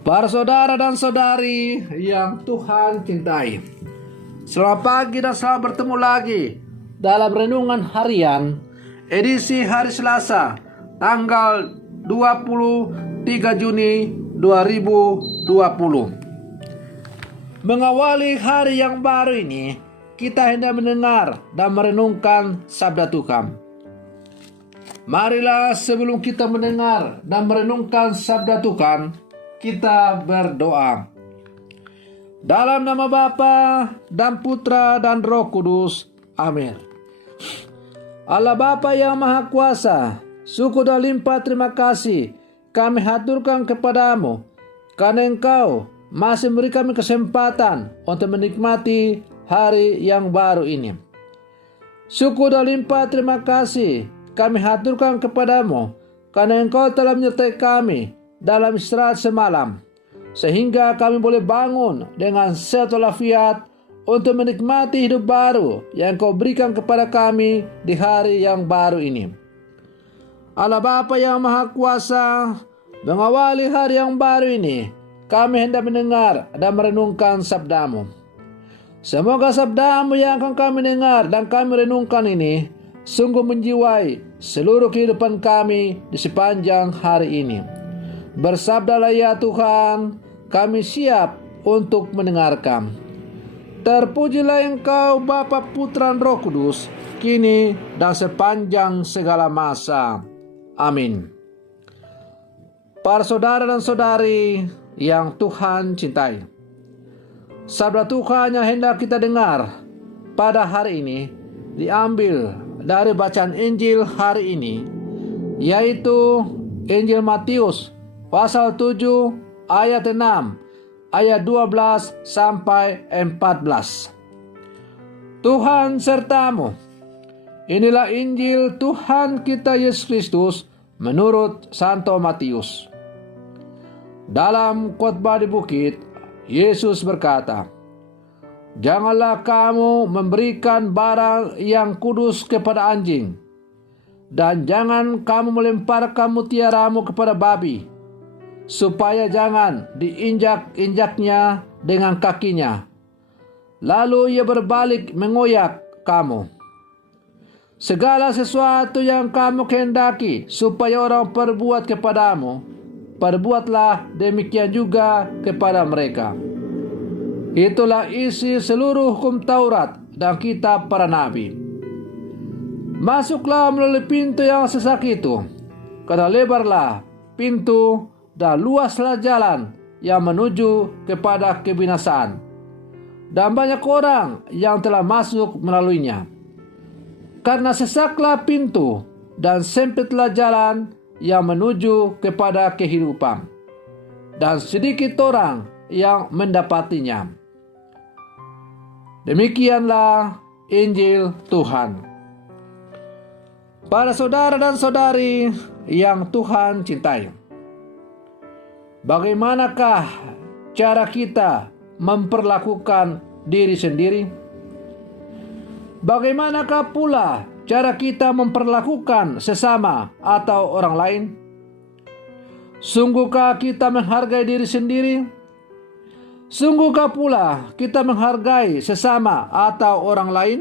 Para saudara dan saudari yang Tuhan cintai, selamat pagi dan selamat bertemu lagi dalam renungan harian edisi hari Selasa tanggal 23 Juni 2020. Mengawali hari yang baru ini, kita hendak mendengar dan merenungkan sabda Tuhan. Marilah sebelum kita mendengar dan merenungkan sabda Tuhan, kita berdoa. Dalam nama Bapa dan Putra dan Roh Kudus. Amin. Allah Bapa yang Maha Kuasa, syukur dan limpah terima kasih kami haturkan kepadamu, karena Engkau masih memberi kami kesempatan untuk menikmati hari yang baru ini. Syukur dan limpah terima kasih kami haturkan kepadamu, karena Engkau telah menyertai kami dalam istirahat semalam, sehingga kami boleh bangun dengan sehat walafiat untuk menikmati hidup baru yang Kau berikan kepada kami di hari yang baru ini. Allah Bapa yang Maha Kuasa, mengawali hari yang baru ini, kami hendak mendengar dan merenungkan sabda-Mu. Semoga sabda-Mu yang akan kami dengar dan kami renungkan ini sungguh menjiwai seluruh kehidupan kami di sepanjang hari ini. Bersabdalah ya Tuhan, kami siap untuk mendengarkan. Terpujilah Engkau Bapa, Putra dan Roh Kudus, kini dan sepanjang segala masa. Amin. Para saudara dan saudari yang Tuhan cintai, sabda Tuhan yang hendak kita dengar pada hari ini diambil dari bacaan Injil hari ini, yaitu Injil Matius pasal 7 ayat 6, ayat 12 sampai 14. Tuhan sertamu. Inilah Injil Tuhan kita Yesus Kristus menurut Santo Matius. Dalam khotbah di bukit, Yesus berkata, "Janganlah kamu memberikan barang yang kudus kepada anjing, dan jangan kamu melemparkan mutiaramu kepada babi, supaya jangan diinjak-injaknya dengan kakinya, lalu ia berbalik mengoyak kamu. Segala sesuatu yang kamu kehendaki supaya orang perbuat kepadamu, perbuatlah demikian juga kepada mereka." Itulah isi seluruh hukum Taurat dan kitab para nabi. Masuklah melalui pintu yang sesak itu, karena lebarlah pintu dan luaslah jalan yang menuju kepada kebinasaan, dan banyak orang yang telah masuk melaluinya. Karena sesaklah pintu dan sempitlah jalan yang menuju kepada kehidupan, dan sedikit orang yang mendapatinya. Demikianlah Injil Tuhan. Para saudara dan saudari yang Tuhan cintai, bagaimanakah cara kita memperlakukan diri sendiri? Bagaimanakah pula cara kita memperlakukan sesama atau orang lain? Sungguhkah kita menghargai diri sendiri? Sungguhkah pula kita menghargai sesama atau orang lain?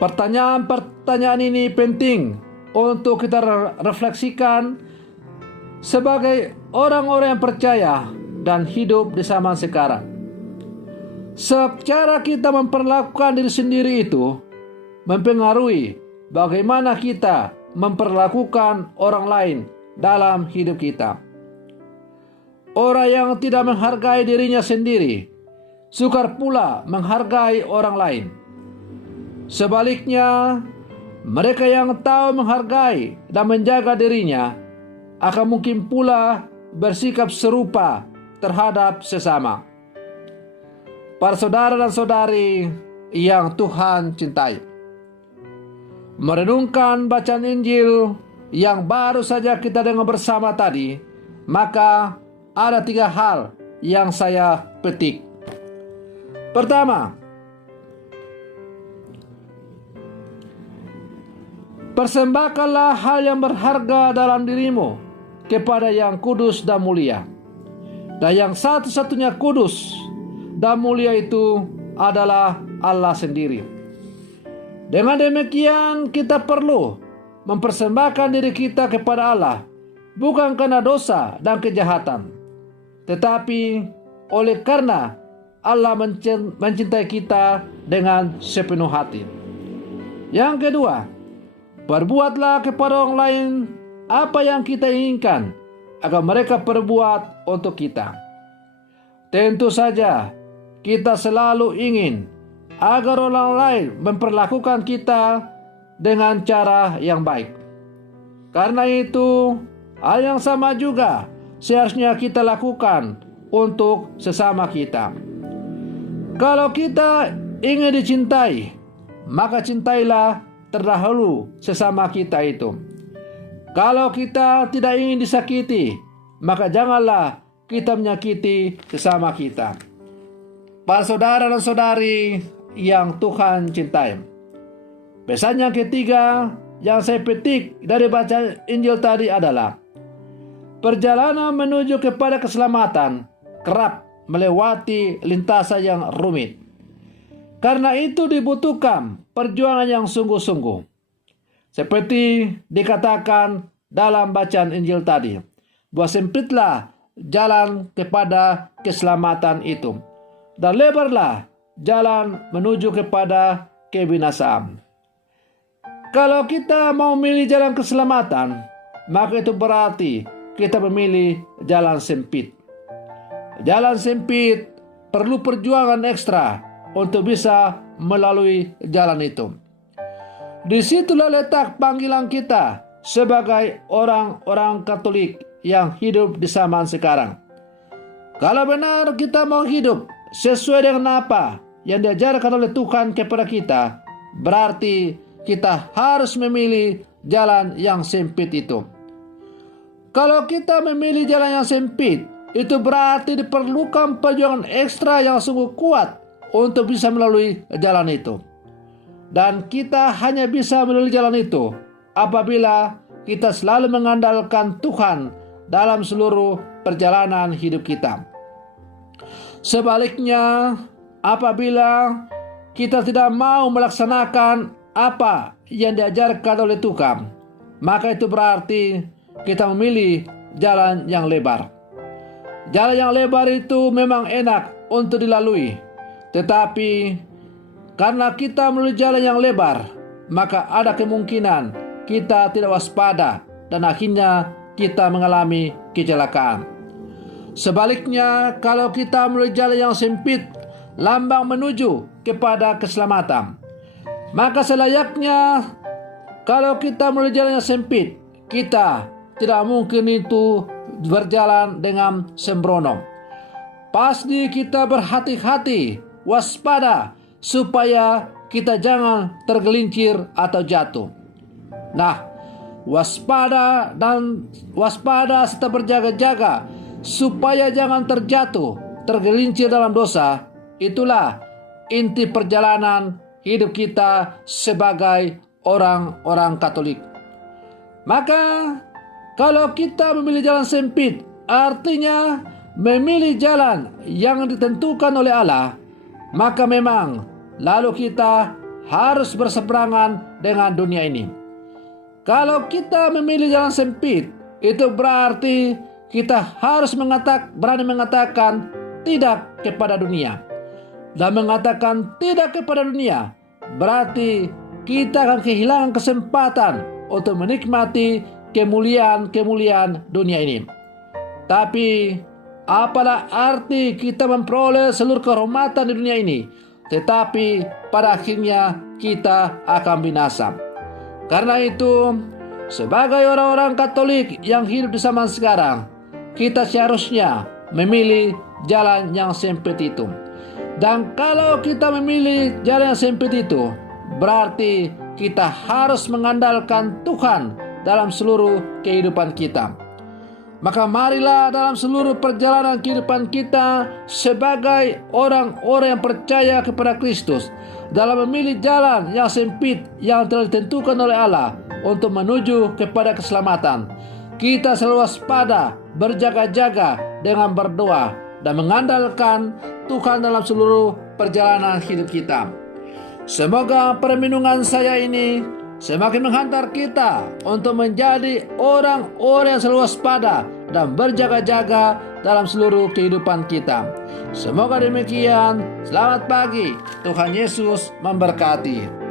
Pertanyaan-pertanyaan ini penting untuk kita refleksikan sebagai orang-orang yang percaya dan hidup di zaman sekarang. Secara kita memperlakukan diri sendiri itu mempengaruhi bagaimana kita memperlakukan orang lain dalam hidup kita. Orang yang tidak menghargai dirinya sendiri sukar pula menghargai orang lain. Sebaliknya, mereka yang tahu menghargai dan menjaga dirinya akan mungkin pula bersikap serupa terhadap sesama. Para saudara dan saudari yang Tuhan cintai, merenungkan bacaan Injil yang baru saja kita dengar bersama tadi, maka ada 3 hal yang saya petik. Pertama, persembahkanlah hal yang berharga dalam dirimu kepada yang kudus dan mulia. Dan yang satu-satunya kudus dan mulia itu adalah Allah sendiri. Dengan demikian kita perlu mempersembahkan diri kita kepada Allah, bukan karena dosa dan kejahatan, tetapi oleh karena Allah mencintai kita dengan sepenuh hati. Yang kedua, perbuatlah kepada orang lain apa yang kita inginkan agar mereka perbuat untuk kita. Tentu saja kita selalu ingin agar orang lain memperlakukan kita dengan cara yang baik. Karena itu, hal yang sama juga seharusnya kita lakukan untuk sesama kita. Kalau kita ingin dicintai, maka cintailah terdahulu sesama kita itu. Kalau kita tidak ingin disakiti, maka janganlah kita menyakiti sesama kita. Para saudara dan saudari yang Tuhan cintai, pesan yang ketiga yang saya petik dari bacaan Injil tadi adalah perjalanan menuju kepada keselamatan kerap melewati lintasan yang rumit. Karena itu dibutuhkan perjuangan yang sungguh-sungguh. Seperti dikatakan dalam bacaan Injil tadi, bahwa sempitlah jalan kepada keselamatan itu, dan lebarlah jalan menuju kepada kebinasaan. Kalau kita mau memilih jalan keselamatan, maka itu berarti kita memilih jalan sempit. Jalan sempit perlu perjuangan ekstra untuk bisa melalui jalan itu. Disitulah letak panggilan kita sebagai orang-orang Katolik yang hidup di zaman sekarang. Kalau benar kita mau hidup sesuai dengan apa yang diajarkan oleh Tuhan kepada kita, berarti kita harus memilih jalan yang sempit itu. Kalau kita memilih jalan yang sempit, itu berarti diperlukan perjuangan ekstra yang sungguh kuat untuk bisa melalui jalan itu. Dan kita hanya bisa melalui jalan itu apabila kita selalu mengandalkan Tuhan dalam seluruh perjalanan hidup kita. Sebaliknya, apabila kita tidak mau melaksanakan apa yang diajarkan oleh Tuhan, maka itu berarti kita memilih jalan yang lebar. Jalan yang lebar itu memang enak untuk dilalui, tetapi karena kita melalui jalan yang lebar, maka ada kemungkinan kita tidak waspada dan akhirnya kita mengalami kecelakaan. Sebaliknya, kalau kita melalui jalan yang sempit, lambang menuju kepada keselamatan, maka selayaknya kalau kita melalui jalan yang sempit, kita tidak mungkin itu berjalan dengan sembrono. Pasti kita berhati-hati, waspada, supaya kita jangan tergelincir atau jatuh. Nah, waspada serta berjaga-jaga supaya jangan terjatuh, tergelincir dalam dosa. Itulah inti perjalanan hidup kita sebagai orang-orang Katolik. Maka kalau kita memilih jalan sempit, artinya memilih jalan yang ditentukan oleh Allah, maka memang lalu kita harus berseberangan dengan dunia ini. Kalau kita memilih jalan sempit, itu berarti kita harus berani mengatakan tidak kepada dunia. Dan mengatakan tidak kepada dunia berarti kita akan kehilangan kesempatan untuk menikmati kemuliaan dunia ini. Tapi apalah arti kita memperoleh seluruh kehormatan di dunia ini, tetapi pada akhirnya kita akan binasa. Karena itu, sebagai orang-orang Katolik yang hidup di zaman sekarang, kita seharusnya memilih jalan yang sempit itu. Dan kalau kita memilih jalan yang sempit itu, berarti kita harus mengandalkan Tuhan dalam seluruh kehidupan kita. Maka marilah dalam seluruh perjalanan kehidupan kita sebagai orang-orang yang percaya kepada Kristus, dalam memilih jalan yang sempit yang telah ditentukan oleh Allah untuk menuju kepada keselamatan, kita selalu waspada, berjaga-jaga dengan berdoa, dan mengandalkan Tuhan dalam seluruh perjalanan hidup kita. Semoga permenungan saya ini semakin menghantar kita untuk menjadi orang-orang yang selalu waspada dan berjaga-jaga dalam seluruh kehidupan kita. Semoga demikian. Selamat pagi. Tuhan Yesus memberkati.